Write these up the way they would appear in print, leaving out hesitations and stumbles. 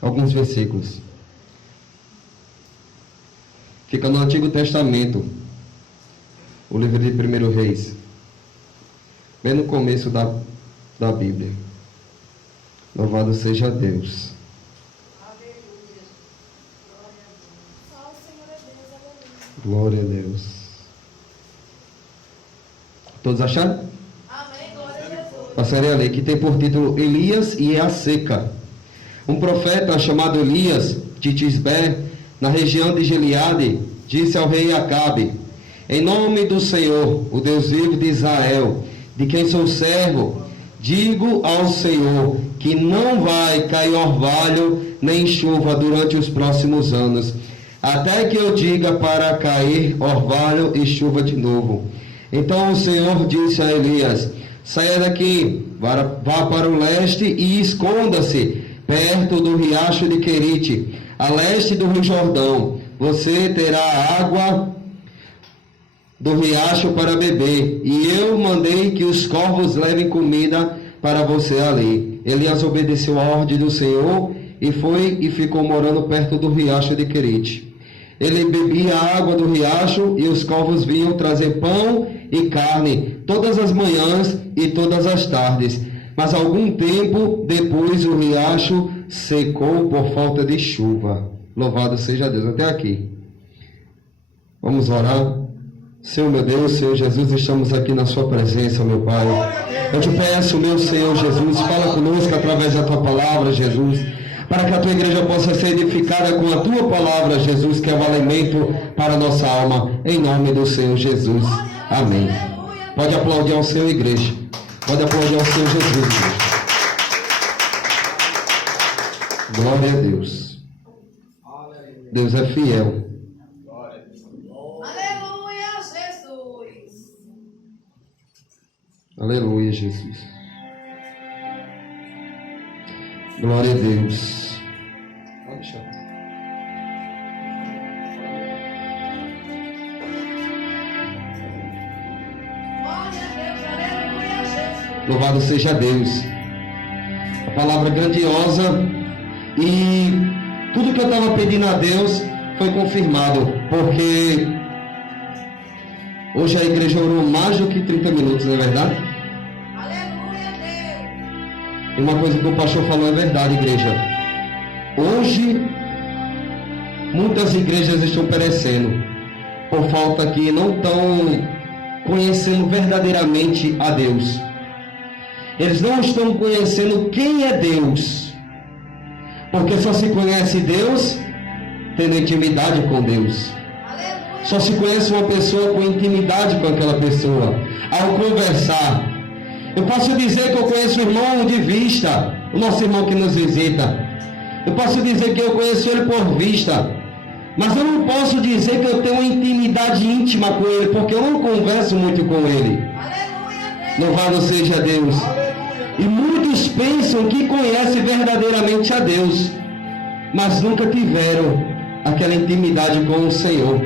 alguns versículos. Fica no Antigo Testamento, o livro de 1 Reis, bem no começo da Bíblia. Louvado seja Deus. Glória a Deus. Todos acharam? Amém, glória a Jesus. Passarei a ler, que tem por título Elias e a seca. Um profeta chamado Elias, de Tisbé, na região de Gileade, disse ao rei Acabe: em nome do Senhor, o Deus vivo de Israel, de quem sou servo, digo ao Senhor que não vai cair orvalho nem chuva durante os próximos anos, até que eu diga para cair orvalho e chuva de novo. Então o Senhor disse a Elias: saia daqui, vá para o leste e esconda-se perto do riacho de Querite, a leste do rio Jordão. Você terá água do riacho para beber, e eu mandei que os corvos levem comida para você ali. Elias obedeceu a ordem do Senhor e foi e ficou morando perto do riacho de Querite. Ele bebia a água do riacho e os corvos vinham trazer pão e carne todas as manhãs e todas as tardes. Mas algum tempo depois o riacho secou por falta de chuva. Louvado seja Deus. Até aqui. Vamos orar. Senhor meu Deus, Senhor Jesus, estamos aqui na sua presença, meu Pai. Eu te peço, meu Senhor Jesus, fala conosco através da tua palavra, Jesus, para que a tua igreja possa ser edificada com a tua palavra, Jesus, que é o alimento para a nossa alma, em nome do Senhor Jesus. Amém. Pode aplaudir ao Senhor, igreja. Pode aplaudir ao Senhor Jesus. Glória a Deus. Deus é fiel. Aleluia, Jesus. Aleluia, Jesus. Glória a Deus. Pode deixar. Glória a Deus, aleluia, Jesus. Louvado seja Deus. A palavra grandiosa. E tudo que eu estava pedindo a Deus foi confirmado. Porque hoje a igreja orou mais do que 30 minutos, não é verdade? Aleluia, Deus. E uma coisa que o pastor falou é verdade, igreja. Hoje, muitas igrejas estão perecendo por falta que não estão conhecendo verdadeiramente a Deus. Eles não estão conhecendo quem é Deus, porque só se conhece Deus tendo intimidade com Deus. Aleluia. Só se conhece uma pessoa com intimidade com aquela pessoa. Ao conversar, eu posso dizer que eu conheço o irmão de vista, o nosso irmão que nos visita. Eu posso dizer que eu conheço ele por vista, mas eu não posso dizer que eu tenho uma intimidade íntima com ele, porque eu não converso muito com ele. Aleluia, Deus. Louvado seja Deus. E muitos pensam que conhecem verdadeiramente a Deus, mas nunca tiveram aquela intimidade com o Senhor.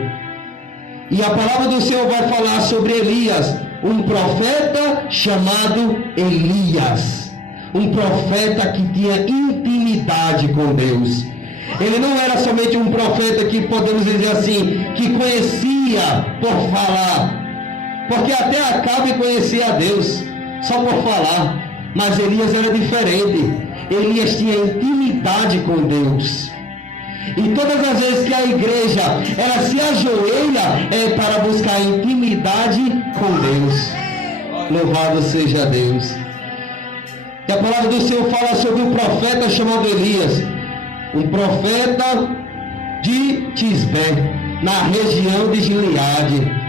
E a palavra do Senhor vai falar sobre Elias, um profeta chamado Elias, um profeta que tinha intimidade com Deus. Ele não era somente um profeta que podemos dizer assim, que conhecia por falar, porque até Acabe conhecia a Deus só por falar, mas Elias era diferente. Elias tinha intimidade com Deus. E todas as vezes que a igreja ela se ajoelha é para buscar intimidade com Deus. Louvado seja Deus. E a palavra do Senhor fala sobre um profeta chamado Elias, um profeta de Tisbé, na região de Gileade.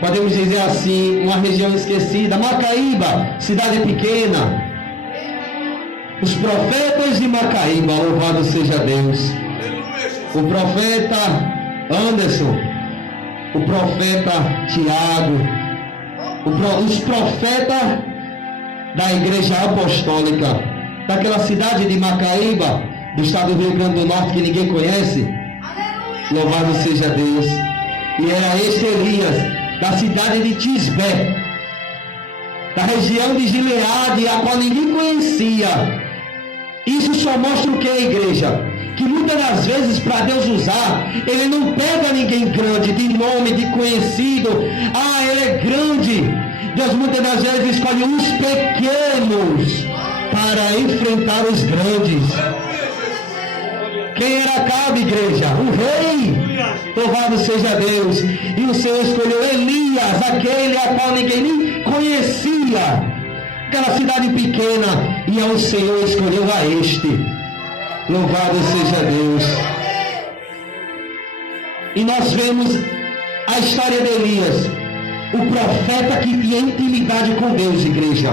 Podemos dizer assim, uma região esquecida, Macaíba, cidade pequena. Os profetas de Macaíba, louvado seja Deus. O profeta Anderson, o profeta Tiago, os profetas da igreja apostólica, daquela cidade de Macaíba, do estado do Rio Grande do Norte, que ninguém conhece. Louvado seja Deus. E era este Elias, da cidade de Tisbé, da região de Gileade, a qual ninguém conhecia. Isso só mostra o que, igreja? Que muitas das vezes, para Deus usar, Ele não pega ninguém grande, de nome, de conhecido. Ah, Ele é grande. Deus muitas das vezes escolhe os pequenos para enfrentar os grandes. Quem era Acabe, igreja? O rei. Louvado seja Deus. E o Senhor escolheu Elias, aquele a qual ninguém nem conhecia. Aquela cidade pequena. E ao Senhor escolheu a este. Louvado seja Deus. E nós vemos a história de Elias, o profeta que tinha intimidade com Deus, igreja.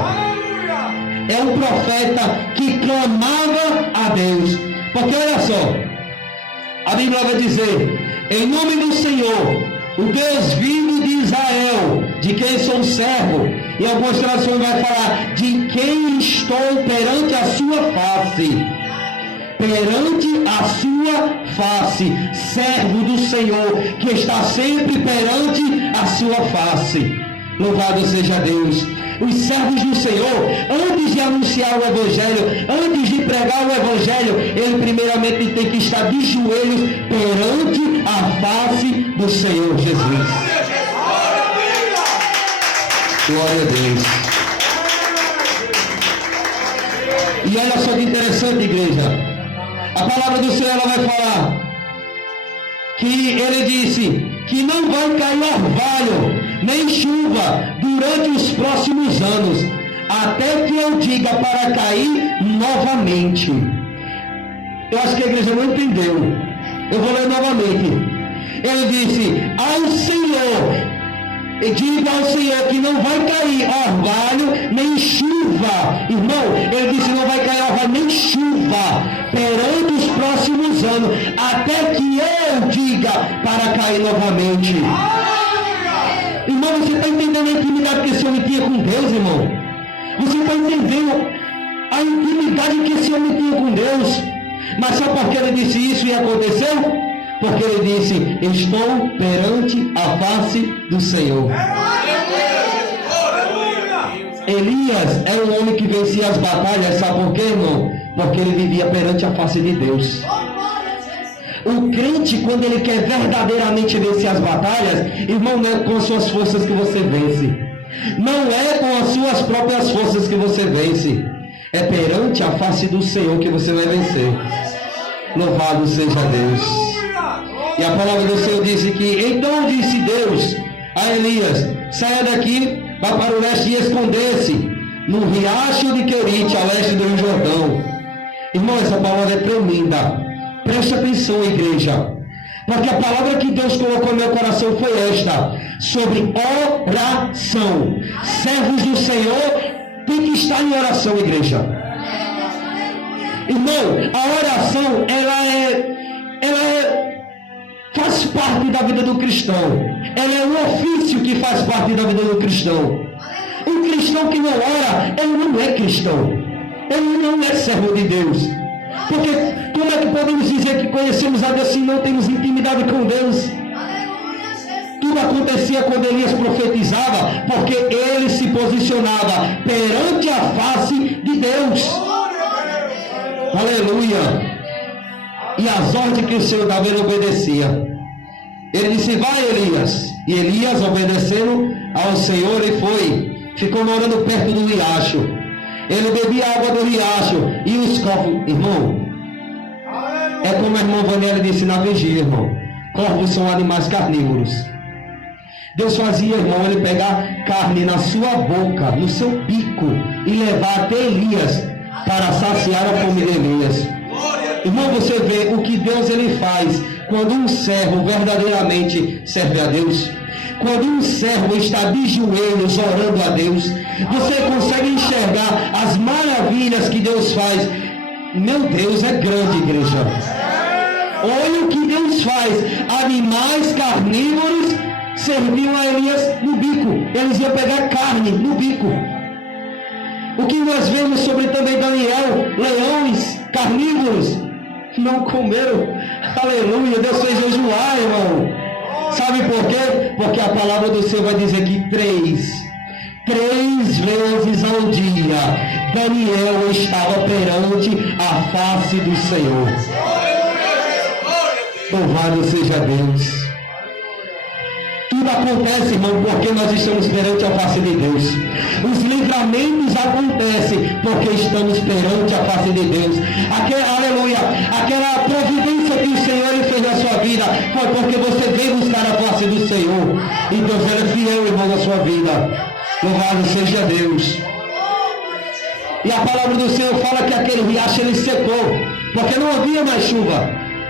É um profeta que clamava a Deus. Porque olha só, a Bíblia vai dizer: em nome do Senhor, o Deus vivo de Israel, de quem sou servo. E algumas traduções vai falar: de quem estou perante a sua face. Perante a sua face, servo do Senhor, que está sempre perante a sua face. Louvado seja Deus. Os servos do Senhor, antes de anunciar o Evangelho, antes de pregar o Evangelho, ele primeiramente tem que estar de joelhos perante a face do Senhor Jesus. Glória a Deus. E olha só que interessante, igreja. A palavra do Senhor, ela vai falar que ele disse que não vai cair orvalho nem chuva durante os próximos anos, até que eu diga para cair novamente. Eu acho que a igreja não entendeu. Eu vou ler novamente. Ele disse: ao Senhor, diga ao Senhor que não vai cair orvalho nem chuva. Irmão, ele disse: não vai cair orvalho nem chuva perante os próximos anos, até que eu diga para cair novamente. Irmão, você está entendendo a intimidade que esse homem tinha com Deus, irmão? Você está entendendo a intimidade que esse homem tinha com Deus? Mas só porque ele disse isso e aconteceu? Porque ele disse: estou perante a face do Senhor. Elias era um homem que vencia as batalhas, sabe por quê, irmão? Porque ele vivia perante a face de Deus. O crente, quando ele quer verdadeiramente vencer as batalhas, irmão, não é com as suas forças que você vence. Não é com as suas próprias forças que você vence. É perante a face do Senhor que você vai vencer. Louvado seja Deus. E a palavra do Senhor disse que: então disse Deus a Elias: saia daqui, vá para o leste e esconder-se no riacho de Querite, a leste do Rio Jordão. Irmão, essa palavra é tremenda. Preste atenção, igreja, porque a palavra que Deus colocou no meu coração foi esta: sobre oração. Servos do Senhor tem que estar em oração, igreja. Irmão, a oração, faz parte da vida do cristão. Ela é um ofício que faz parte da vida do cristão. Um cristão que não ora, ele não é cristão. Ele não é servo de Deus. Porque como é que podemos dizer que conhecemos a Deus se não temos intimidade com Deus? Tudo acontecia quando Elias profetizava, porque ele se posicionava perante a face de Deus. Aleluia. E as ordens que o Senhor dava, ele obedecia. Ele disse: vai, Elias. E Elias, obedecendo ao Senhor, ele foi. Ficou morando perto do riacho. Ele bebia água do riacho. E os corvos, irmão, é como a irmã Vanelli disse na vigília, irmão: corvos são animais carnívoros. Deus fazia, irmão, ele pegar carne na sua boca, no seu pico, e levar até Elias para saciar a fome de Elias. Irmão, você vê o que Deus ele faz quando um servo verdadeiramente serve a Deus. Quando um servo está de joelhos orando a Deus, você consegue enxergar as maravilhas que Deus faz. Meu Deus é grande, igreja. Olha o que Deus faz. Animais carnívoros serviam a Elias no bico. Eles iam pegar carne no bico. O que nós vemos sobre também Daniel: leões carnívoros não comeram. Aleluia, Deus fez jejuar, irmão. Sabe por quê? Porque a palavra do Senhor vai dizer que 3 vezes ao dia, Daniel estava perante a face do Senhor. Louvado seja Deus. Tudo acontece, irmão, porque nós estamos perante a face de Deus. Os livramentos acontecem porque estamos perante a face de Deus. Aleluia, aquela providência que o Senhor fez na sua vida foi porque você veio buscar a face do Senhor. E Deus é fiel, irmão, na sua vida. Louvado seja Deus. E a palavra do Senhor fala que aquele riacho ele secou, porque não havia mais chuva,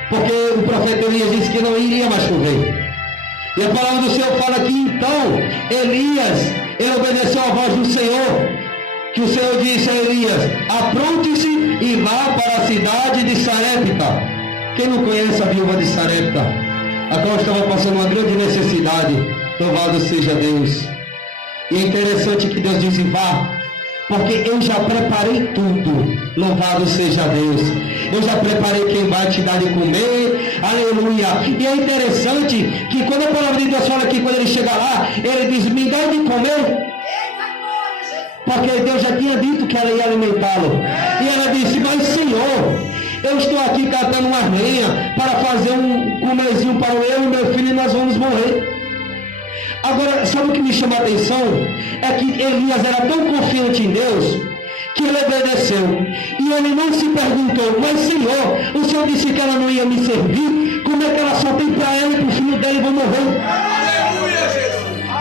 porque o profeta Elias disse que não iria mais chover. E a palavra do Senhor fala que então Elias, ele obedeceu a voz do Senhor, que o Senhor disse a Elias: apronte-se e vá para a cidade de Sarepta. Quem não conhece a viúva de Sarepta? A qual estava passando uma grande necessidade. Louvado seja Deus. E é interessante que Deus diz: vá, porque eu já preparei tudo. Louvado seja Deus. Eu já preparei quem vai te dar de comer. Aleluia. E é interessante que quando a palavra de Deus fala que quando ele chega lá, ele diz: me dá de comer. Porque Deus já tinha dito que ela ia alimentá-lo. E ela disse: mas Senhor, eu estou aqui catando uma lenha para fazer um comerzinho para eu e meu filho, e nós vamos morrer. Agora, sabe o que me chama a atenção? É que Elias era tão confiante em Deus que ele obedeceu. E ele não se perguntou: mas Senhor, o Senhor disse que ela não ia me servir, como é que ela só tem para ela e para o filho dela e vão morrer?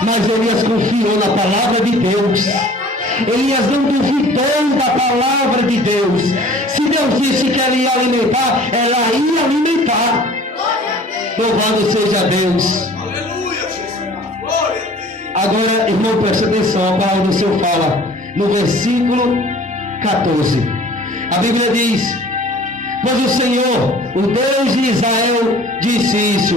Mas Elias confiou na palavra de Deus. Elias não duvidou da palavra de Deus. Se Deus disse que ela ia alimentar, ela ia alimentar. Louvado seja Deus. Agora, irmão, preste atenção, a palavra do Senhor fala no versículo 14. A Bíblia diz: pois o Senhor, o Deus de Israel, disse isso: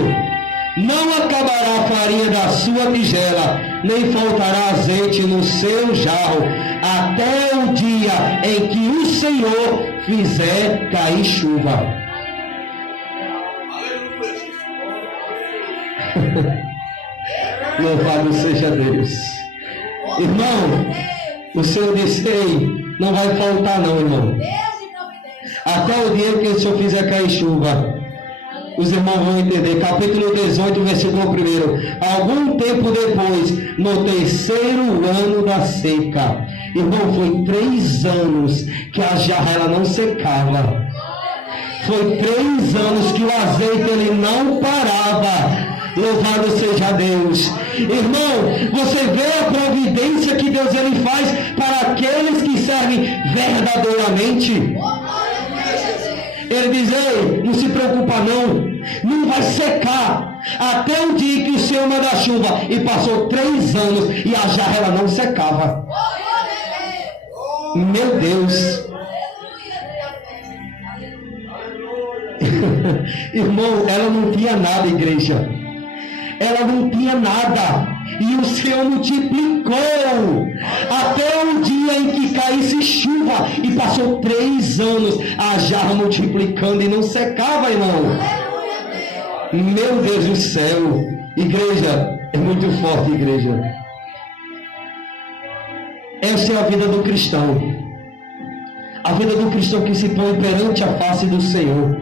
não acabará a farinha da sua tigela, nem faltará azeite no seu jarro, até o dia em que o Senhor fizer cair chuva. Louvado seja Deus. Irmão, o Senhor disse: ei, não vai faltar não, irmão, até o dia que o Senhor fizer cair chuva. Os irmãos vão entender. Capítulo 18, versículo 1. Algum tempo depois, no 3º ano da seca, irmão, foi 3 anos que a jarra ela não secava. Foi 3 anos que o azeite ele não parava. Louvado seja Deus. Irmão, você vê a providência que Deus ele faz para aqueles que servem verdadeiramente. Ele diz: ei, não se preocupa não vai secar até o dia que o Senhor manda a chuva. E passou 3 anos e a jarra ela não secava. Meu Deus. Irmão, ela não tinha nada, igreja. Ela não tinha nada. E o Senhor multiplicou até o dia em que caísse chuva. E passou 3 anos a jarra multiplicando e não secava, irmão. Meu Deus do céu. Igreja, é muito forte, igreja. Essa é a vida do cristão. A vida do cristão que se põe perante a face do Senhor.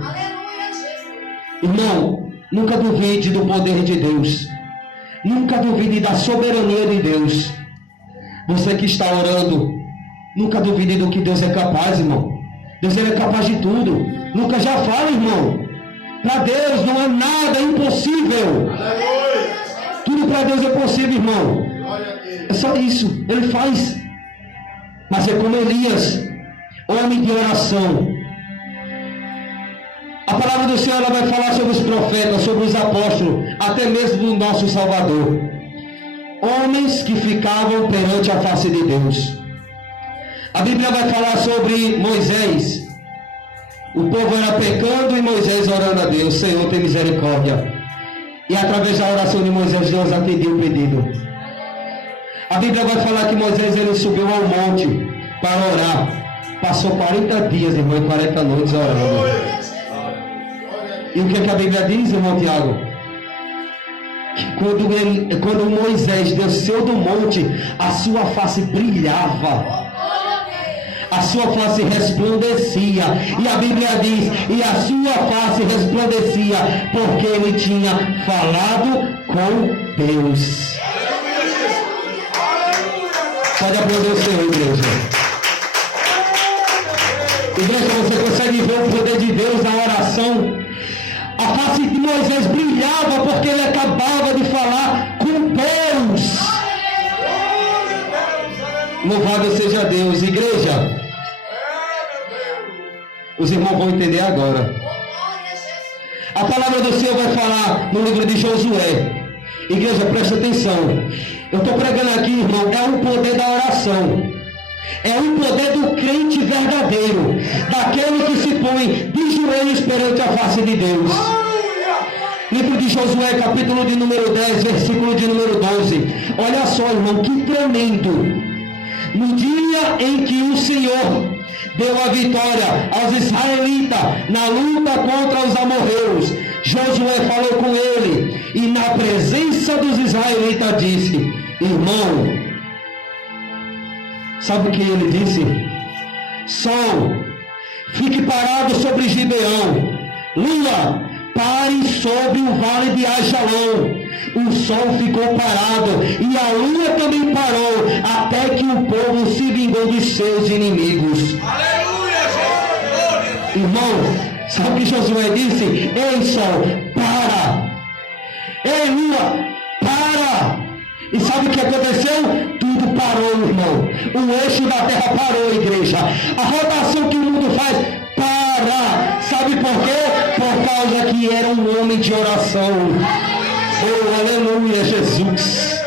Irmão, nunca duvide do poder de Deus. Nunca duvide da soberania de Deus. Você que está orando, nunca duvide do que Deus é capaz, irmão. Deus ele é capaz de tudo. Nunca já fale, irmão. Para Deus não é nada impossível. Tudo para Deus é possível, irmão. É só isso. Ele faz. Mas é como Elias, homem de oração. A palavra do Senhor ela vai falar sobre os profetas, sobre os apóstolos, até mesmo do nosso Salvador. Homens que ficavam perante a face de Deus. A Bíblia vai falar sobre Moisés. O povo era pecando e Moisés orando a Deus: Senhor, tem misericórdia. E através da oração de Moisés, Deus atendeu o pedido. A Bíblia vai falar que Moisés ele subiu ao monte para orar. Passou 40 dias, irmão, e 40 noites orando. E o que a Bíblia diz, irmão Tiago? quando Moisés desceu do monte, a sua face brilhava, a sua face resplandecia, e a Bíblia diz, e a sua face resplandecia, porque ele tinha falado com Deus. Pode aplaudir o Senhor, igreja. Igreja, você consegue ver o poder de Deus na oração? A face de Moisés brilhava porque ele acabava de falar com Deus. Louvado seja Deus, igreja. Os irmãos vão entender agora. A palavra do Senhor vai falar no livro de Josué. Igreja, presta atenção. Eu estou pregando aqui, irmão, é o poder da oração. É o poder do crente verdadeiro, daquele que se põe de joelhos perante a face de Deus. Livro de Josué, capítulo de número 10, versículo de número 12. Olha só, irmão, que tremendo. No dia em que o Senhor deu a vitória aos israelitas na luta contra os amorreus, Josué falou com ele e na presença dos israelitas disse: irmão, sabe o que ele disse? Sol, fique parado sobre Gibeão. Lua, pare sobre o vale de Ajalon. O sol ficou parado e a lua também parou, até que o povo se vingou dos seus inimigos. Aleluia, Jesus! Irmão, sabe o que Josué disse? Ei, sol, para! Ei, lua, para! E sabe o que aconteceu? Tudo parou, irmão. O eixo da terra parou, igreja. A rotação que o mundo faz, para. Sabe por quê? Por causa que era um homem de oração. Oh, aleluia, Jesus.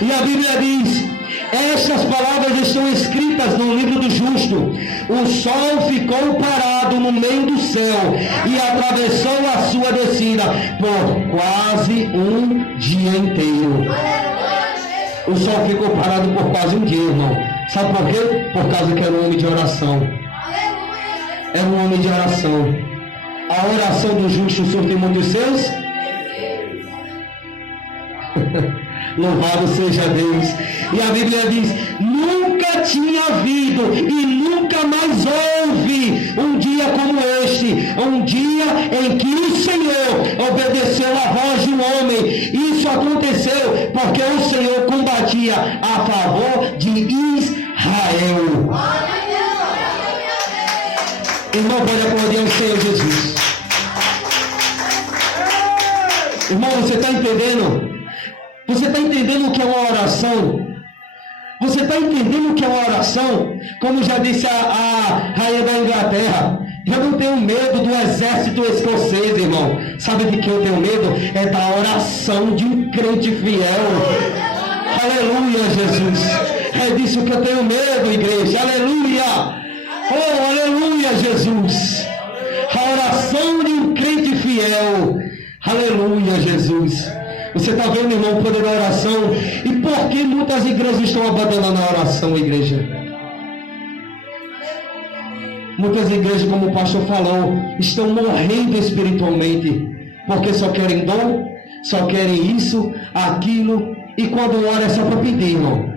E a Bíblia diz: estas palavras estão escritas no livro do justo. O sol ficou parado no meio do céu e atravessou a sua descida por quase um dia inteiro. O sol ficou parado por quase um dia, irmão. Sabe por quê? Por causa que era um homem de oração. Era um homem de oração. A oração do justo surte muitos seus. Louvado seja Deus. E a Bíblia diz: nunca tinha havido e nunca mais houve um dia como este, um dia em que o Senhor obedeceu a voz de um homem. Isso aconteceu porque o Senhor combatia a favor de Israel. Irmão, pode aplaudir o Senhor Jesus. Irmão, você está entendendo? Você está entendendo o que é uma oração? Você está entendendo o que é uma oração? Como já disse a rainha da Inglaterra, eu não tenho medo do exército escocês, irmão. Sabe de que eu tenho medo? É da oração de um crente fiel. Aleluia, Jesus. É disso que eu tenho medo, igreja. Aleluia. Oh, aleluia, Jesus. A oração de um crente fiel. Aleluia, Jesus. Você está vendo, irmão, o poder da oração? E por que muitas igrejas estão abandonando a oração, igreja? Muitas igrejas, como o pastor falou, estão morrendo espiritualmente, porque só querem dom, só querem isso, aquilo, e quando ora é só para pedir, irmão.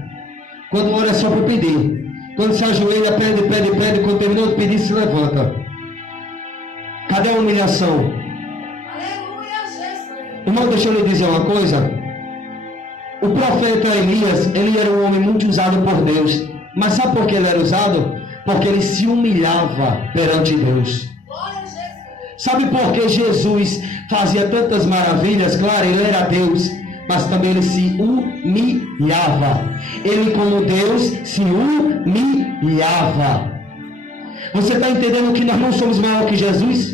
Quando ora é só para pedir. Quando se ajoelha, pede, quando terminou de pedir, se levanta. Cadê a humilhação? Irmão, deixa eu lhe dizer uma coisa. O profeta Elias, ele era um homem muito usado por Deus. Mas sabe por que ele era usado? Porque ele se humilhava perante Deus. Sabe por que Jesus fazia tantas maravilhas? Claro, ele era Deus, mas também ele se humilhava. Ele, como Deus, se humilhava. Você está entendendo que nós não somos maior que Jesus?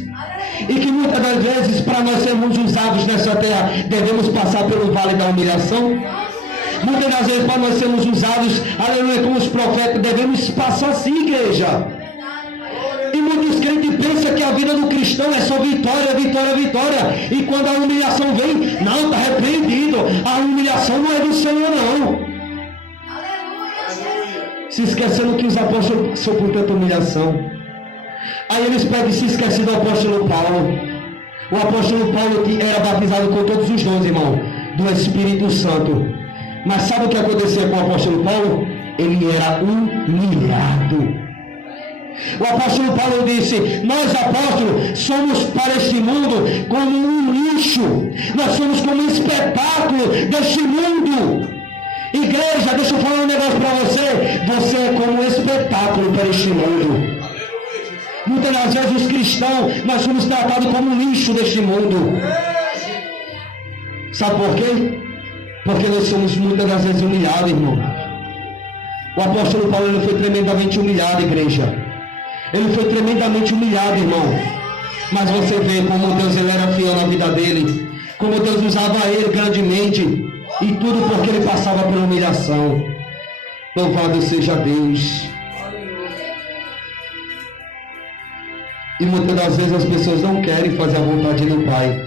E que muitas das vezes, para nós sermos usados nessa terra, devemos passar pelo vale da humilhação. Muitas das vezes, para nós sermos usados, aleluia, como os profetas, devemos passar sim, igreja. E muitos crentes pensam que a vida do cristão é só vitória, vitória, vitória. E quando a humilhação vem, não, está repreendido. A humilhação não é do Senhor, não. Se esquecendo que os apóstolos passou por tanta humilhação. Aí eles pedem, se esquecem do apóstolo Paulo. O apóstolo Paulo era batizado com todos os dons, irmão. do Espírito Santo. Mas sabe o que acontecia com o apóstolo Paulo? Ele era humilhado. O apóstolo Paulo disse: nós apóstolos somos para este mundo como um lixo, nós somos como um espetáculo deste mundo. Igreja, deixa eu falar um negócio para você. Você é como um espetáculo para este mundo. Muitas das vezes os cristãos, nós somos tratados como um lixo deste mundo. Sabe por quê? Porque nós somos muitas das vezes humilhados, irmão. O apóstolo Paulo, ele foi tremendamente humilhado, igreja. Ele foi tremendamente humilhado, irmão. Mas você vê como Deus, ele era fiel na vida dele, como Deus usava ele grandemente, e tudo porque ele passava pela humilhação. Louvado seja Deus. E muitas das vezes as pessoas não querem fazer a vontade do Pai.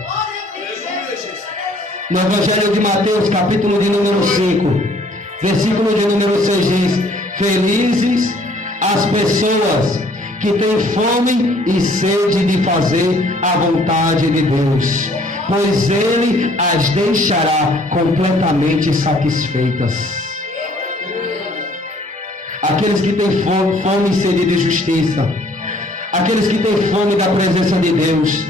No Evangelho de Mateus, capítulo de número 5, versículo de número 6 diz: felizes as pessoas que têm fome e sede de fazer a vontade de Deus, pois Ele as deixará completamente satisfeitas. Aqueles que têm fome e sede de justiça, aqueles que têm fome da presença de Deus,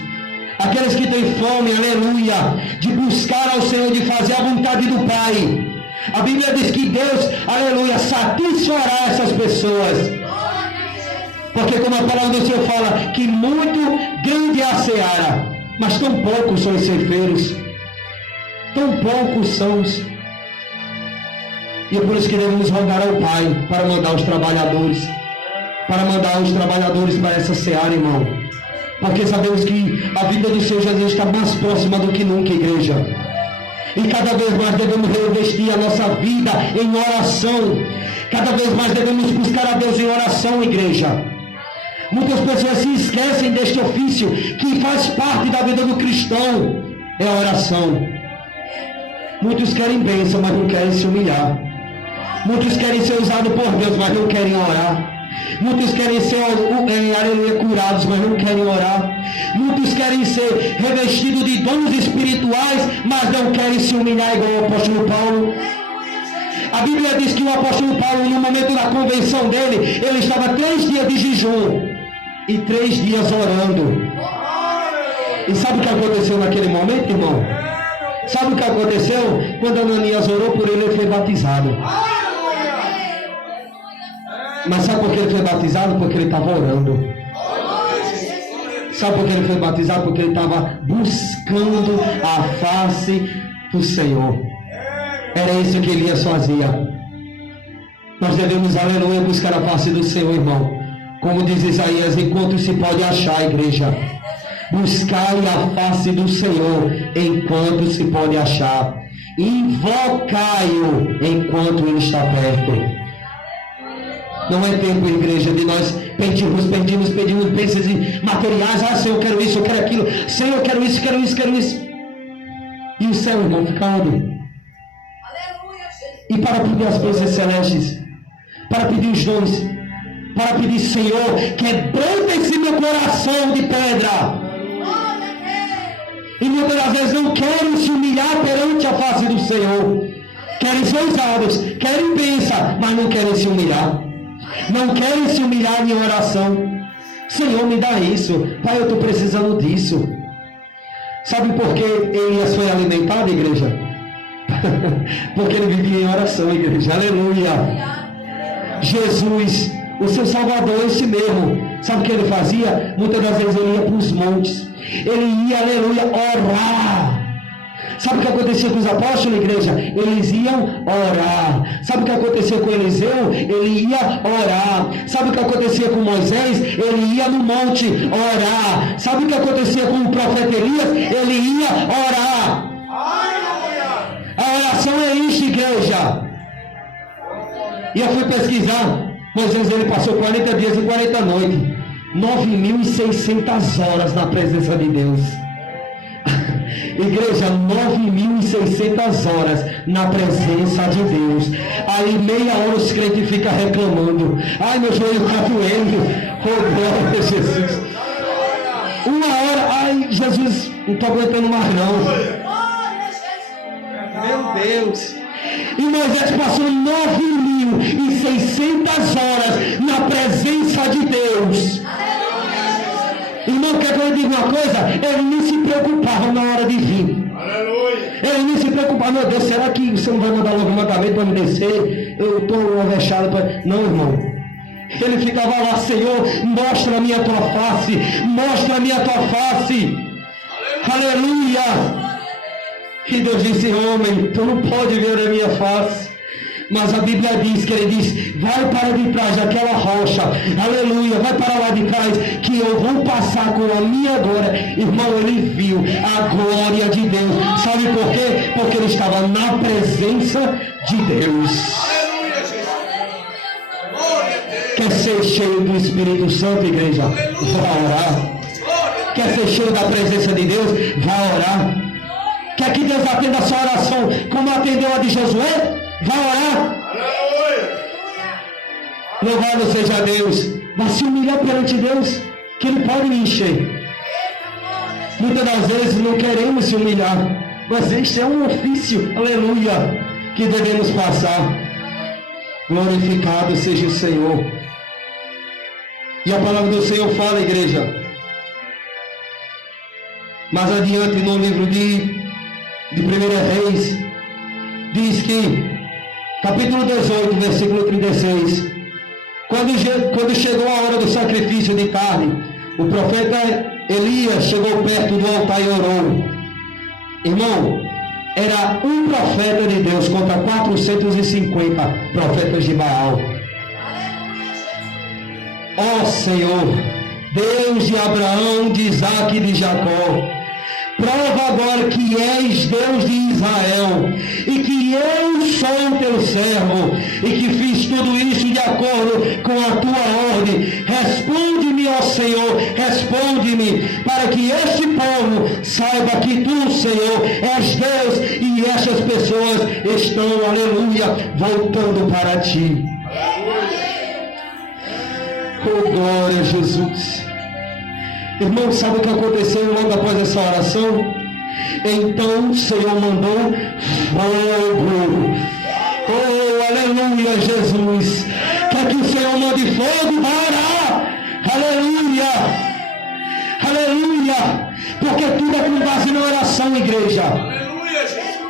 aqueles que têm fome, aleluia, de buscar ao Senhor, de fazer a vontade do Pai. A Bíblia diz que Deus, aleluia, satisfará essas pessoas. Porque como a palavra do Senhor fala, que muito grande é a seara, mas tão poucos são os ceifeiros. Tão poucos são os. E é por isso que devemos rogar ao Pai para mandar os trabalhadores. Para mandar os trabalhadores para essa seara, irmão. Porque sabemos que a vida do Senhor Jesus está mais próxima do que nunca, igreja. E cada vez mais devemos revestir a nossa vida em oração. Cada vez mais devemos buscar a Deus em oração, igreja. Muitas pessoas se esquecem deste ofício que faz parte da vida do cristão. É a oração. Muitos querem bênção, mas não querem se humilhar. Muitos querem ser usados por Deus, mas não querem orar. Muitos querem ser aleluia, curados, mas não querem orar. Muitos querem ser revestidos de dons espirituais, mas não querem se humilhar igual o apóstolo Paulo. A Bíblia diz que o apóstolo Paulo, no momento da convenção dele, ele estava 3 dias de jejum e 3 dias orando. E sabe o que aconteceu naquele momento, irmão? Sabe o que aconteceu? Quando Ananias orou por ele, ele foi batizado. Mas sabe por que ele foi batizado? Porque ele estava orando. Sabe por que ele foi batizado? Porque ele estava buscando a face do Senhor. Era isso que Elias fazia. Nós devemos, aleluia, buscar a face do Senhor, irmão. Como diz Isaías, enquanto se pode achar, igreja. Buscai a face do Senhor enquanto se pode achar. Invocai-o enquanto ele está perto. Não é tempo, igreja, de nós pedimos bênçãos materiais. Ah, Senhor, eu quero isso, eu quero aquilo. Senhor, eu quero isso, quero isso, quero isso. E o céu, irmão, fica onde? E para pedir as bênçãos celestes, para pedir os dons, para pedir, Senhor, quebranta esse meu coração de pedra. E muitas das vezes não querem se humilhar perante a face do Senhor. Querem ser usados, querem bênção, mas não querem se humilhar. Não querem se humilhar em oração. Senhor, me dá isso. Pai, eu estou precisando disso. Sabe por que Elias foi alimentado, igreja? Porque ele vivia em oração, igreja. Aleluia. Jesus, o seu Salvador, esse mesmo. Sabe o que ele fazia? Muitas das vezes ele ia para os montes. Ele ia, aleluia, orar. Sabe o que acontecia com os apóstolos, igreja? Eles iam orar. Sabe o que acontecia com Eliseu? Ele ia orar. Sabe o que acontecia com Moisés? Ele ia no monte orar. Sabe o que acontecia com o profeta Elias? Ele ia orar. A oração é isso, igreja. E eu fui pesquisar. Moisés, ele passou 40 dias e 40 noites. 9.600 horas na presença de Deus. Igreja, 9.600 horas na presença de Deus. Aí meia hora os crentes ficam reclamando. Ai, meu joelho está doendo. Oh, glória a Jesus. 1 hora, ai, Jesus, não estou aguentando mais não. Deus. E Moisés passou 9.600 horas na presença de Deus. Irmão, quer que eu diga uma coisa? Ele nem se preocupava na hora de vir. Ele nem se preocupava, meu Deus, será que você não vai mandar logo um mandamento para me descer? Eu estou avexado para... Não, irmão. Ele ficava lá, Senhor, mostra a minha tua face, mostra a minha tua face. Aleluia. E Deus disse, homem, tu não pode ver a minha face. Mas a Bíblia diz que ele diz, vai para de trás daquela rocha, aleluia, vai para lá de trás, que eu vou passar com a minha glória. Irmão, ele viu a glória de Deus. Sabe por quê? Porque ele estava na presença de Deus. Quer ser cheio do Espírito Santo, igreja? Vai orar. Quer ser cheio da presença de Deus? Vai orar. Quer que Deus atenda a sua oração como atendeu a de Josué? Vai orar. Louvado seja Deus. Vai se humilhar perante Deus, que Ele pode me encher. Muitas das vezes não queremos se humilhar, mas este é um ofício, aleluia, que devemos passar. Glorificado seja o Senhor. E a palavra do Senhor fala, igreja, mais adiante no livro de 1 Reis, diz que capítulo 18, versículo 36, quando chegou a hora do sacrifício de carne, o profeta Elias chegou perto do altar e orou. Irmão, era um profeta de Deus contra 450 profetas de Baal. Ó Senhor, Deus de Abraão, de Isaque e de Jacó, prova agora que és Deus de Israel, e que eu sou o teu servo, e que fiz tudo isso de acordo com a tua ordem. Responde-me, ó Senhor, responde-me, para que este povo saiba que tu, Senhor, és Deus, e estas pessoas estão, aleluia, voltando para ti. Oh, glória a Jesus. Irmão, sabe o que aconteceu logo após essa oração? Então o Senhor mandou fogo. Oh, aleluia, Jesus. Quer que o Senhor mande fogo? Vai orar. Aleluia. Aleluia. Porque tudo é com base na oração, igreja. Aleluia, Jesus.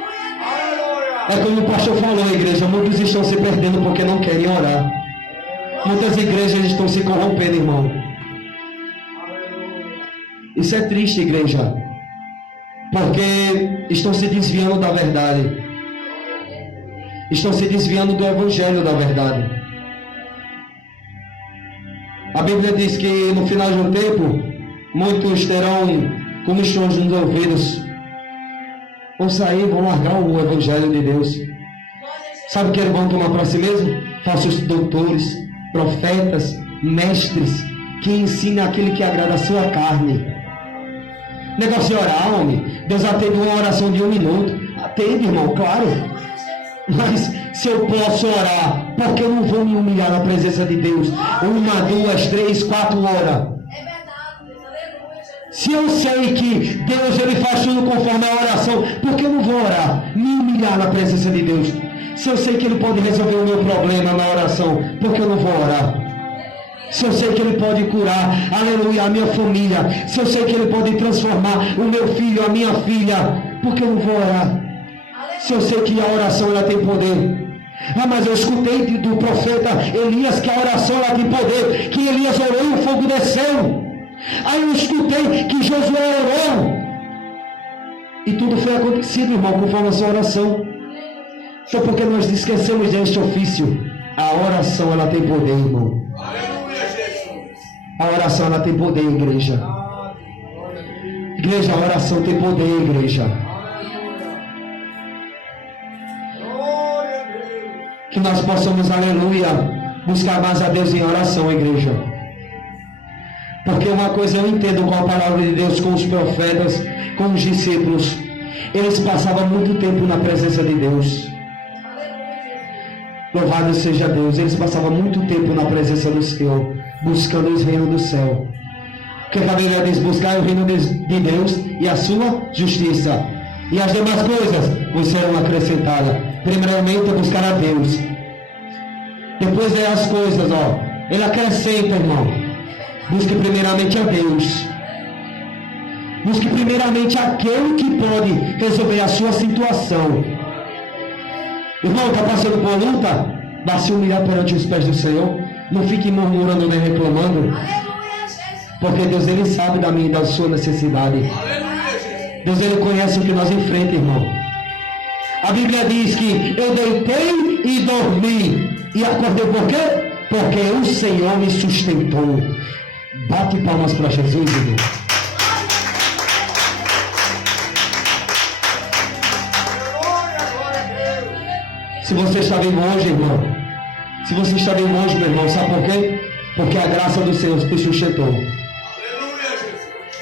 É como o pastor falou, igreja. Muitos estão se perdendo porque não querem orar. Muitas igrejas estão se corrompendo, irmão. Isso é triste, igreja, porque estão se desviando da verdade, estão se desviando do evangelho da verdade. A Bíblia diz que no final de um tempo, muitos terão comichões nos ouvidos, vão sair, vão largar o evangelho de Deus. Sabe o que eles vão tomar para si mesmo? Falsos doutores, profetas, mestres, que ensinam aquilo que agrada a sua carne. Negócio de orar, homem. Deus atende uma oração de 1 minuto. Atende, irmão, claro. Mas se eu posso orar, por que eu não vou me humilhar na presença de Deus? 1, 2, 3, 4 horas. Se eu sei que Deus ele faz tudo conforme a oração, por que eu não vou orar? Me humilhar na presença de Deus. Se eu sei que Ele pode resolver o meu problema na oração, por que eu não vou orar? Se eu sei que Ele pode curar, aleluia, a minha família, se eu sei que Ele pode transformar o meu filho, a minha filha, por que eu não vou orar? Se eu sei que a oração ela tem poder. Ah, mas eu escutei do profeta Elias que a oração ela tem poder, que Elias orou e o fogo desceu. Aí eu escutei que Josué orou e tudo foi acontecido, irmão, conforme a sua oração. Só porque nós esquecemos deste ofício. A oração ela tem poder, irmão. A oração ela tem poder, igreja. Igreja, a oração tem poder, igreja. Que nós possamos, aleluia, buscar mais a Deus em oração, igreja. Porque uma coisa eu entendo com a palavra de Deus, com os profetas, com os discípulos. Eles passavam muito tempo na presença de Deus. Louvado seja Deus. Eles passavam muito tempo na presença do Senhor, buscando os reinos do céu. Porque a Bíblia diz: buscar o reino de Deus e a sua justiça, E as demais coisas vos serão acrescentadas. Primeiramente buscar a Deus. Depois é as coisas, Ele acrescenta, irmão. Busque primeiramente a Deus. Busque primeiramente aquele que pode resolver a sua situação. Irmão, está passando por luta? Vá se humilhar perante os pés do Senhor. Não fique murmurando nem reclamando. Aleluia, Jesus. Porque Deus, Ele sabe da minha e da sua necessidade. Deus, Ele conhece o que nós enfrentamos, irmão. A Bíblia diz que eu deitei e dormi. E acordei por quê? Porque o Senhor me sustentou. Bate palmas para Jesus, irmão. Se você está vivo hoje, irmão. Se você está vivo hoje, meu irmão, sabe por quê? Porque a graça do Senhor te sustentou.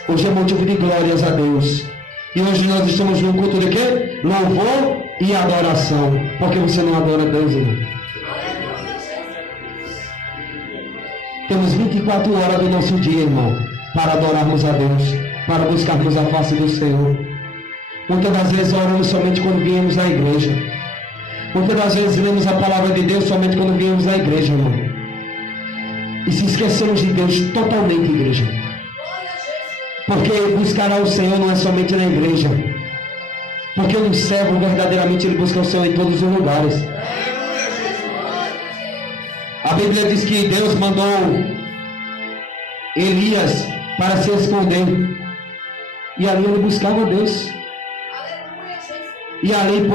Hoje é motivo de glórias a Deus. E hoje nós estamos num culto de quê? Louvor e adoração. Porque você não adora Deus, irmão? Temos 24 horas do nosso dia, irmão, para adorarmos a Deus, para buscarmos a face do Senhor. Muitas das vezes oramos somente quando viemos à igreja. Muitas das vezes lemos a palavra de Deus somente quando viemos à igreja, irmão. E se esquecemos de Deus totalmente, igreja. Porque buscar ao Senhor não é somente na igreja. Porque um servo verdadeiramente ele busca o Senhor em todos os lugares. A Bíblia diz que Deus mandou Elias para se esconder. E ali ele buscava Deus. E ali,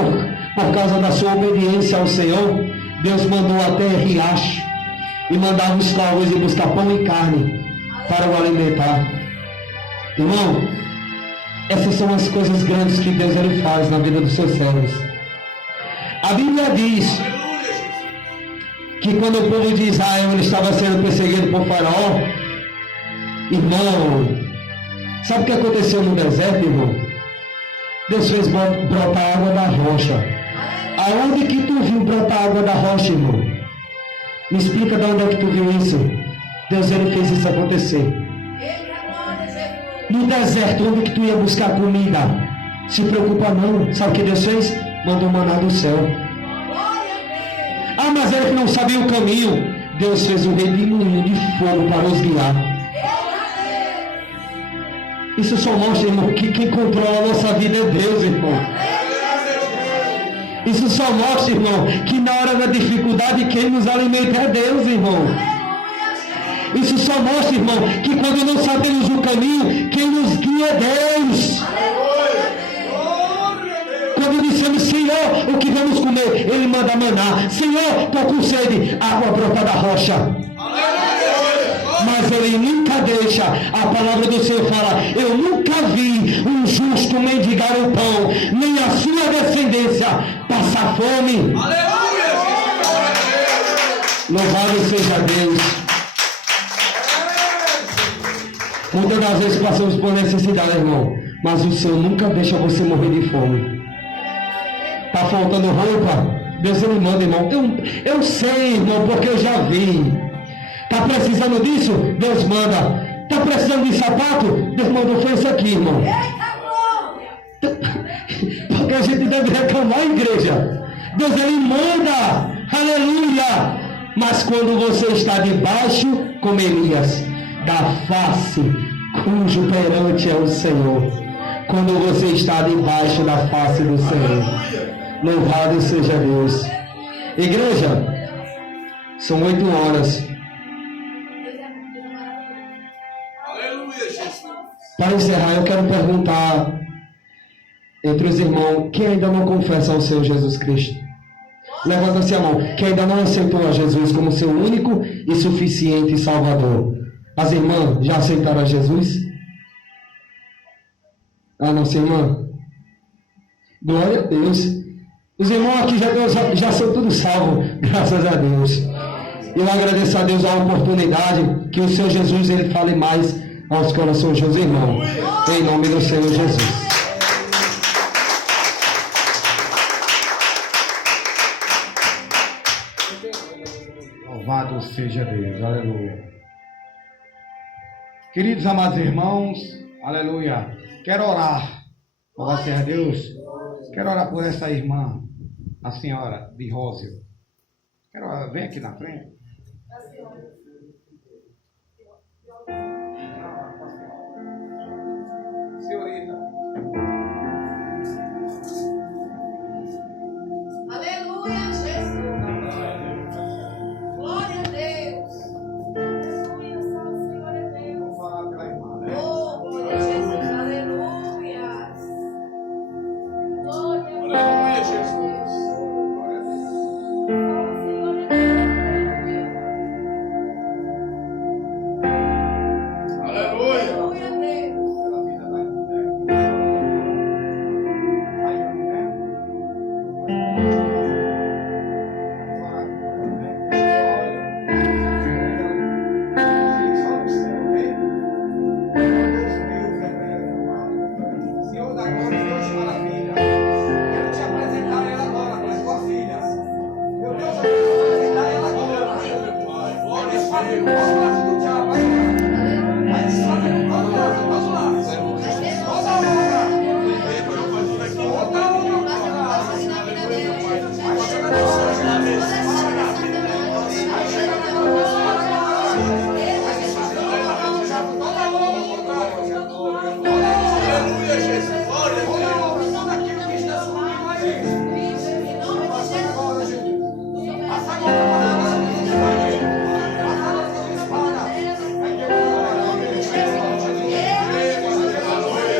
por causa da sua obediência ao Senhor, Deus mandou até riacho. E mandava os carros ir buscar pão e carne para o alimentar. Irmão, essas são as coisas grandes que Deus ele faz na vida dos seus servos. A Bíblia diz que quando o povo de Israel ele estava sendo perseguido por Faraó, irmão, sabe o que aconteceu no deserto, irmão? Deus fez brotar água da rocha. Aonde que tu viu brotar água da rocha, irmão? Me explica de onde é que tu viu isso. Deus ele fez isso acontecer. No deserto, onde que tu ia buscar comida? Se preocupa não. Sabe o que Deus fez? Mandou maná do céu. Ah, mas ele que não sabia o caminho. Deus fez um redemoinho de fogo para nos guiar. Isso só mostra, irmão, que quem controla a nossa vida é Deus, irmão. Isso só mostra, irmão, que na hora da dificuldade quem nos alimenta é Deus, irmão. Isso só mostra, irmão, que quando não sabemos o caminho, quem nos guia é Deus. Quando dissemos, Senhor, o que vamos comer? Ele manda maná. Senhor, estou com sede. Água brota da rocha. Mas ele nunca deixa. A palavra do Senhor fala, eu nunca vi um justo mendigar o pão, nem a sua descendência passar fome. Louvado seja Deus. Muitas das vezes passamos por necessidade, irmão, mas o Senhor nunca deixa você morrer de fome. Está faltando roupa? Deus ele manda, irmão. Eu sei, irmão, porque eu já vi. Está precisando disso? Deus manda. Está precisando de sapato? Deus mandou, foi isso aqui, irmão. Porque a gente deve reclamar, igreja. Deus ele manda. Aleluia. Mas quando você está debaixo, como Elias, da face cujo perante é o Senhor. Quando você está debaixo da face do Senhor. Louvado seja Deus. Igreja, são 8 horas. Para encerrar, eu quero perguntar entre os irmãos, quem ainda não confessa ao Senhor Jesus Cristo? Levanta-se a mão. Quem ainda não aceitou a Jesus como seu único e suficiente Salvador? As irmãs já aceitaram a Jesus? A nossa irmã? Glória a Deus. Os irmãos aqui já são todos salvos, graças a Deus. Eu agradeço a Deus a oportunidade que o Senhor Jesus ele fale mais aos corações dos irmãos. Em nome do Senhor Jesus. Louvado seja Deus, aleluia. Queridos amados irmãos, aleluia. Quero orar Louvado seja Deus. Quero orar por essa irmã, a senhora de Rósio. Quero orar. Vem aqui na frente. Senhorita. Aleluia, Jesus. Glória a Deus. Aleluia, Senhor é Deus. Vamos orar pela irmã, né? Oh, glória a Jesus. Aleluia. Glória a Aleluia, Jesus. Glória a Deus. Senhor é Deus. Aleluia. Aleluia, Deus. Pela vida da mulher. Aí, né? Vamos orar por ela, né? Olha, só no céu, ok? Senhor da glória, Deus de maravilha, quero te apresentar ela agora com a tua filha. Meu Deus, eu quero te apresentar ela agora. Vai desfazer o passo do diabo agora. Vai desfazer o passo do diabo, vamos lá. Toda a honra. Toda a honra. Vai chegar na hora. Vai chegar na hora. Vai desfazer o passo do diabo, toda a honra. Toda a honra. Aleluia, Jesus. Glória a Toda Deus. a honra, tudo aquilo que está subindo a isso. Passa agora, Jesus. Passa agora, passa a sua espada. Vai ter Aleluia, Jesus. Glória a Deus.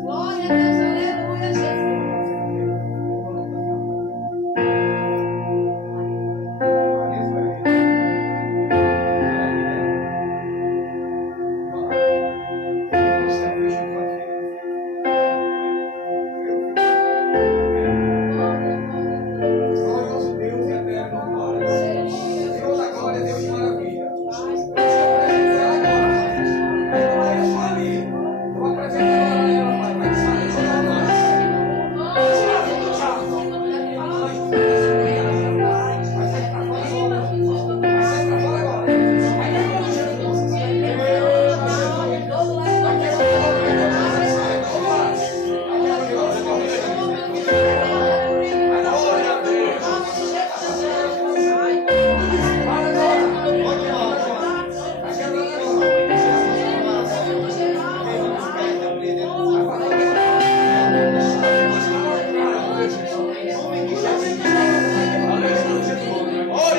Glória a Deus. Aleluia, Jesus. Glorioso Deus e eterno glória. Deus da glória, Deus de maravilha. Eu apresento ela ali. Eu apresento ela a ela, Pai. Vai desfazer toda a glória. Desfazer do diabo. Vai sair pra fora agora. Vai sair pra fora agora. Vai ter como Jesus. Vai ter como Jesus. Vai ter como Glória a Deus. Glória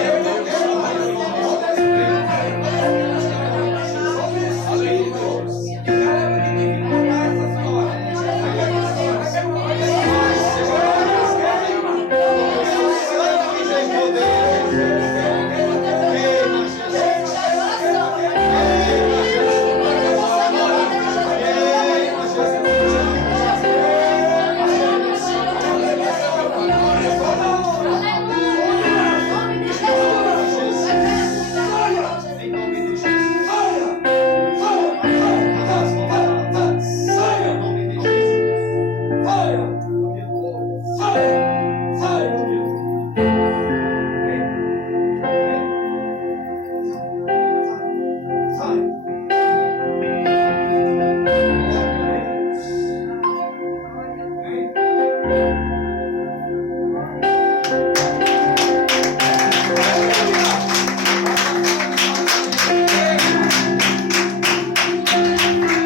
a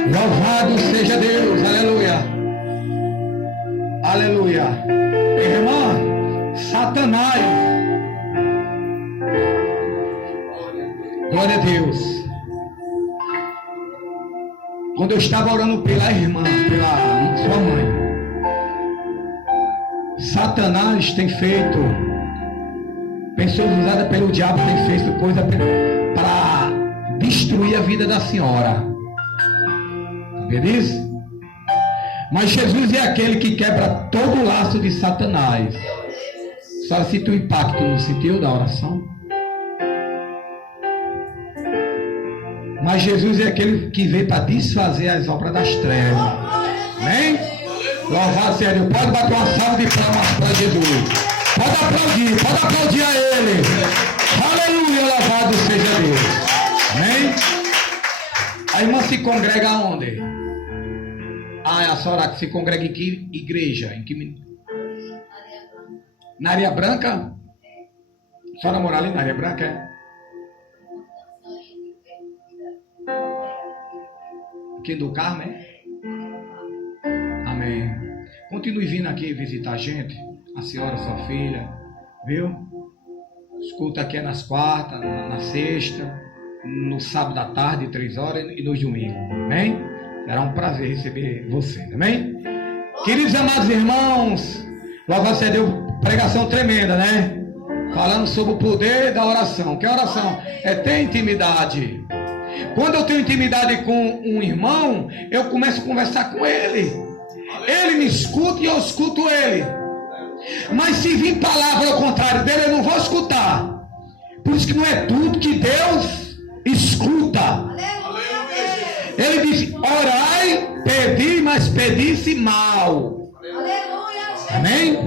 Louvado seja Deus, aleluia. Aleluia. Irmã, Satanás. Glória a Deus. quando eu estava orando pela irmã, pela sua mãe, Satanás tem feito, pessoas usadas pelo diabo têm feito coisa para destruir a vida da senhora. Sabia disso? Mas Jesus é aquele que quebra todo o laço de Satanás. Só sinto o impacto, não sentiu da oração? Mas Jesus é aquele que veio para desfazer as obras das trevas. Amém? Louvado seja Deus. Pode bater uma salva de palmas para Jesus. Pode aplaudir a Ele. Aleluia, louvado seja Deus. Amém? A irmã se congrega aonde? A senhora se congrega em que igreja? Em que... Na Areia Branca? A senhora mora ali na Areia Branca, é? Aqui do Carmo, é? Amém. Continue vindo aqui visitar a gente, a senhora, sua filha, viu? Escuta aqui nas quartas, na sexta, no sábado à tarde, 3 horas e nos domingos, amém? Será um prazer receber você, amém? Queridos amados irmãos, louvado seja Deus, pregação tremenda, né? Falando sobre o poder da oração. Que a oração é ter intimidade. Quando eu tenho intimidade com um irmão, eu começo a conversar com ele. Ele me escuta e eu escuto ele. Mas se vir palavra ao contrário dele, eu não vou escutar. Por isso que não é tudo que Deus escuta. Ele disse: orai, pedi, mas pedisse mal. Amém?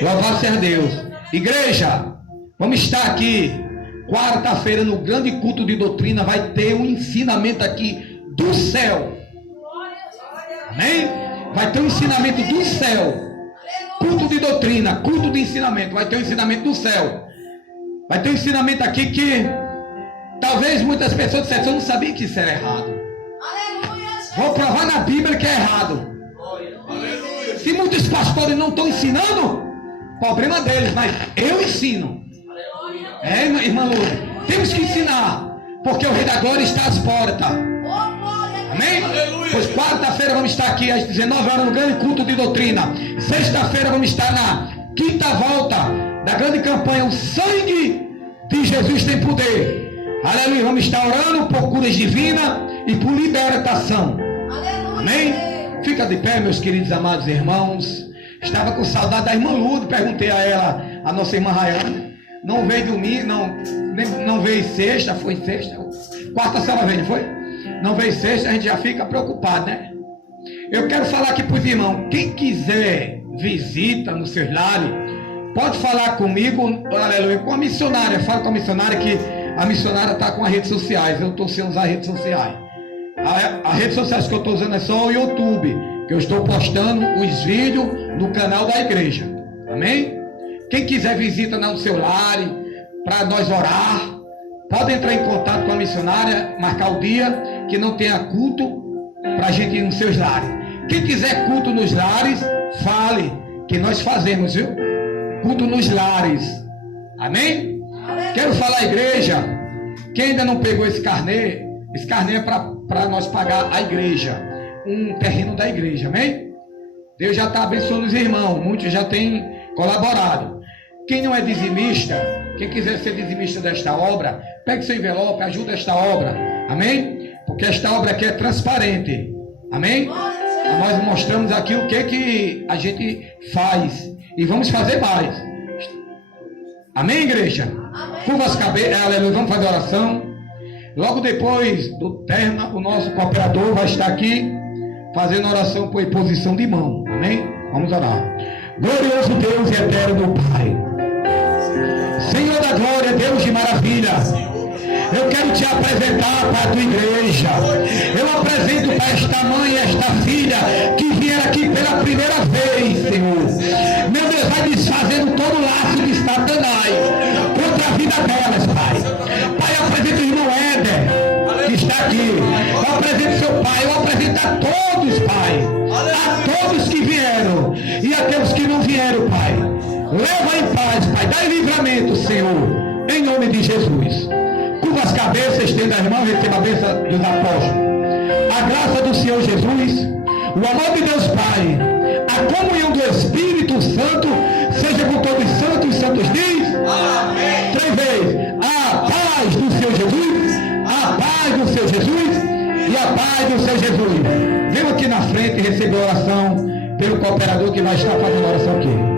Louvado seja Deus. Igreja, vamos estar aqui quarta-feira no grande culto de doutrina. Vai ter um ensinamento aqui do céu. Amém? Vai ter um ensinamento do céu. Culto de doutrina, culto de ensinamento. Vai ter um ensinamento do céu. Vai ter um ensinamento aqui que talvez muitas pessoas dissessem: eu não sabia que isso era errado. Vou provar na Bíblia que é errado. Se muitos pastores não estão ensinando, problema deles, mas eu ensino. É, irmã Lourdes, temos que ensinar, porque o Rei da Glória está às portas. Amém? Pois quarta-feira vamos estar aqui às 19 horas no grande culto de doutrina. Sexta-feira vamos estar na quinta volta da grande campanha O Sangue de Jesus Tem Poder. Aleluia, vamos estar orando por curas divinas e por libertação. Amém? Fica de pé, meus queridos amados irmãos. Estava com saudade da irmã Lourdes. Perguntei a ela, a nossa irmã Rayane. Não veio domingo, não veio sexta, foi sexta. Quarta só veio, foi? Não veio sexta, a gente já fica preocupado, né? Eu quero falar aqui para os irmãos. Quem quiser visita nos seus lares, pode falar comigo, aleluia, com a missionária. Fala com a missionária que a missionária está com as redes sociais. Eu estou sem usar redes sociais. As redes sociais que eu estou usando é só o YouTube, que eu estou postando os vídeos no canal da igreja. Amém? Quem quiser visita no seu lar para nós orar, pode entrar em contato com a missionária, marcar o dia que não tenha culto para a gente ir nos seus lares. Quem quiser culto nos lares, fale, que nós fazemos, viu? Culto nos lares. Amém? Quero falar, igreja, quem ainda não pegou esse carnê é para nós pagar a igreja, um terreno da igreja, amém? Deus já está abençoando os irmãos, muitos já têm colaborado. Quem não é dizimista, quem quiser ser dizimista desta obra, pegue seu envelope, ajude esta obra, amém? Porque esta obra aqui é transparente, amém? Nós mostramos aqui o que a gente faz e vamos fazer mais, amém, igreja? Curva as cabeças, aleluia, vamos fazer oração. Logo depois do término, o nosso cooperador vai estar aqui fazendo oração por imposição de mão, amém? Vamos orar. Glorioso Deus e eterno Pai, Senhor da glória, Deus de maravilha, eu quero te apresentar para a tua igreja. Eu apresento para esta mãe e esta filha que vieram aqui pela primeira vez, Senhor. Meu Deus, vai desfazendo todo o laço de Satanás contra a vida delas, Pai. Pai, eu apresento o irmão Éder, que está aqui. Eu apresento seu pai, eu apresento a todos, Pai. A todos que vieram e aqueles que não vieram, Pai. Leva em paz, Pai. Dá em livramento, Senhor. Em nome de Jesus. Curva as cabeças, estenda as mãos, receba a bênção dos apóstolos. a graça do Senhor Jesus, o amor de Deus Pai, a comunhão do Espírito Santo, seja com todos os santos. Santos diz, Amém. 3 vezes, a paz do Senhor Jesus, a paz do Senhor Jesus e a paz do Senhor Jesus. Venham aqui na frente e receber a oração pelo cooperador que vai estar fazendo a oração aqui.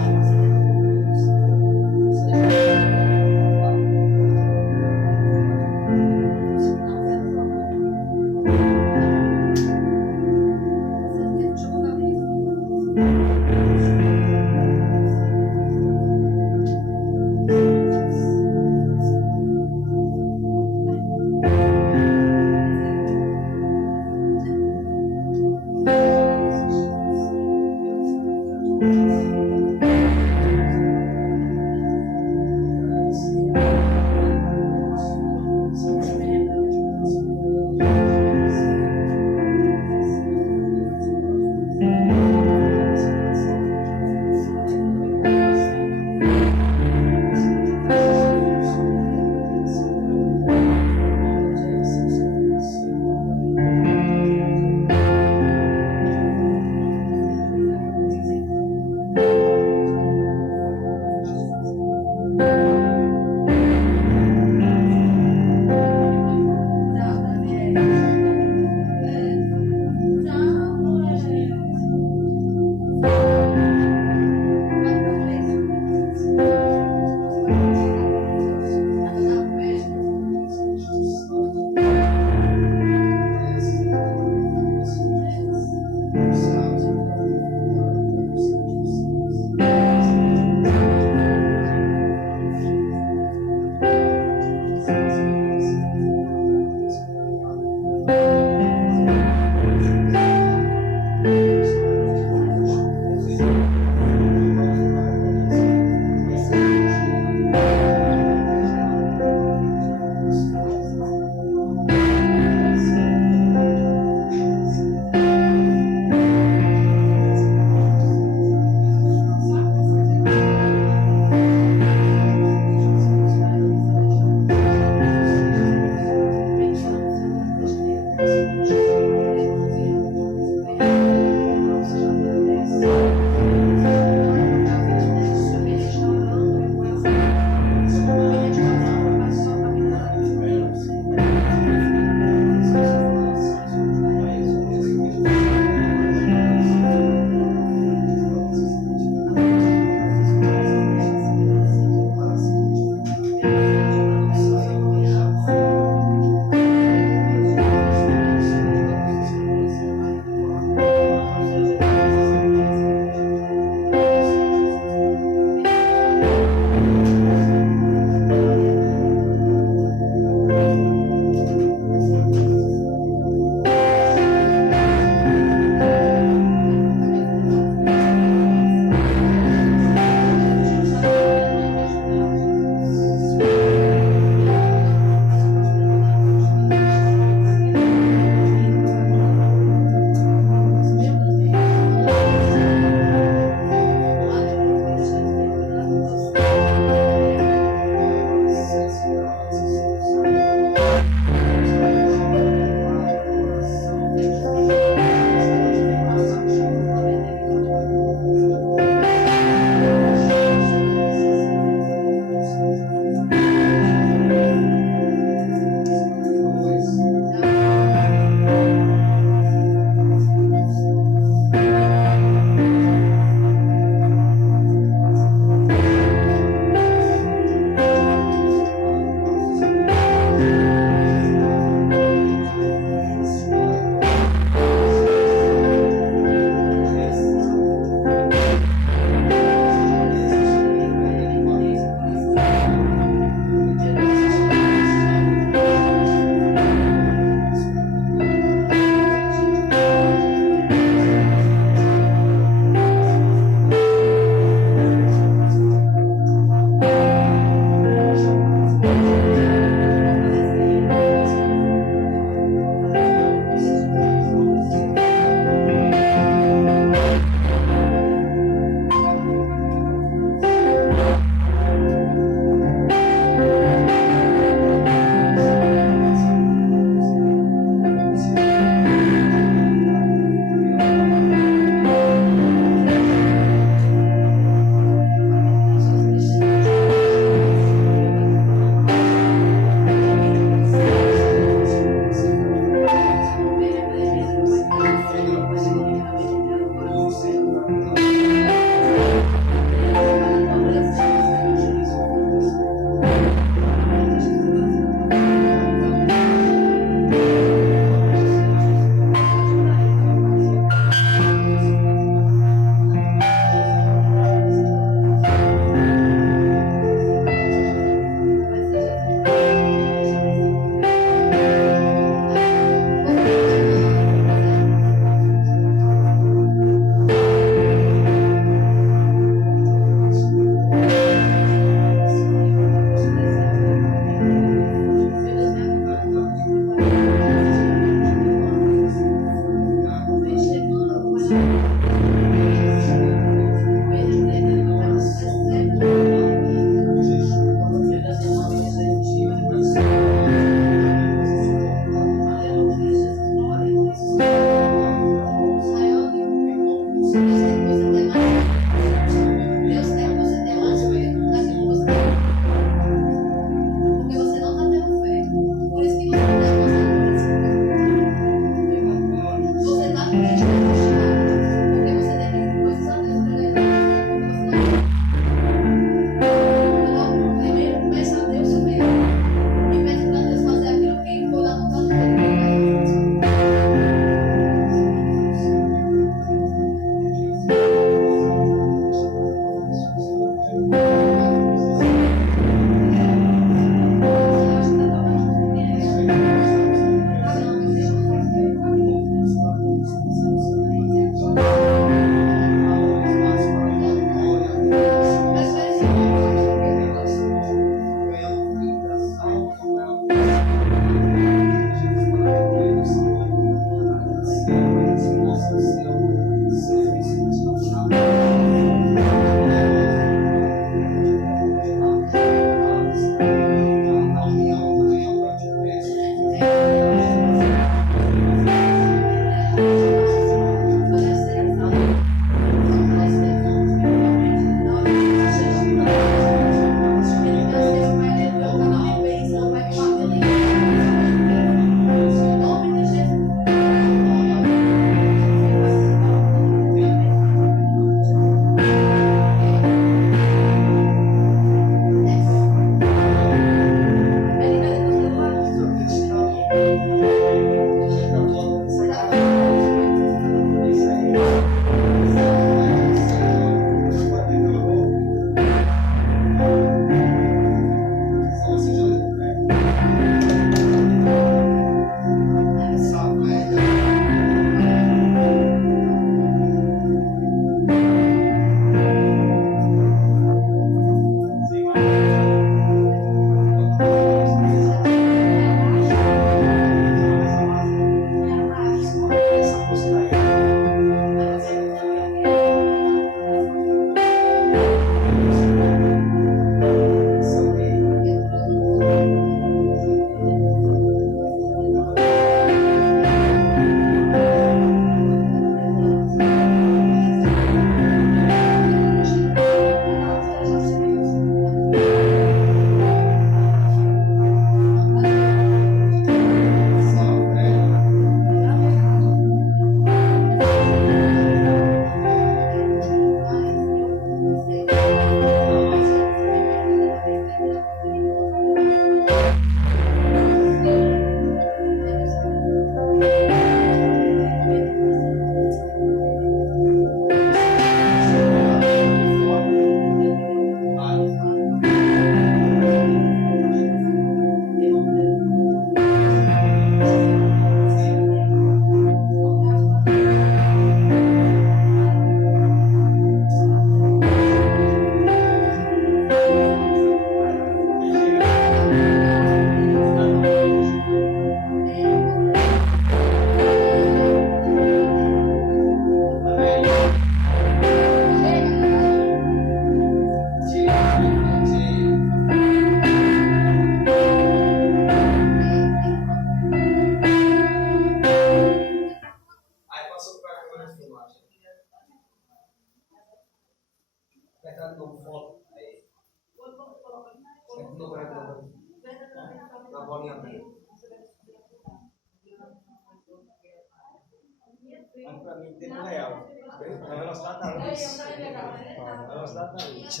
Pra mim, tempo real. A velocidade da luz. A velocidade da luz.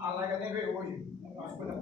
A Lega nem veio hoje.